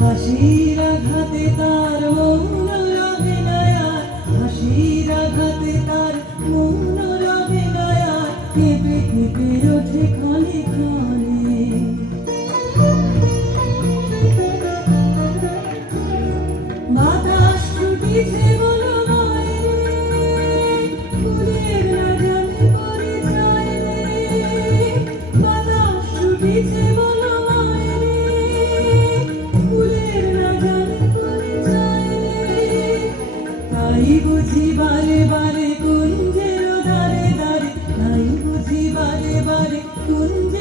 হাসির আঘাতে তার মৌন রবে না আর, হাসির আঘাতে তার মৌন রবে না আর, কেঁপে কেঁপে ওঠে ক্ষণে ক্ষণে। বাতাস ছুটিছে বলো মায়ের, ফুলের না জানে পরিচয় রে। বাতাস ছুটিছে বলো তাই বুঝি বারে বারে কুঞ্জের দ্বারে দ্বারে, তাই বুঝি বারে বারে কুঞ্জ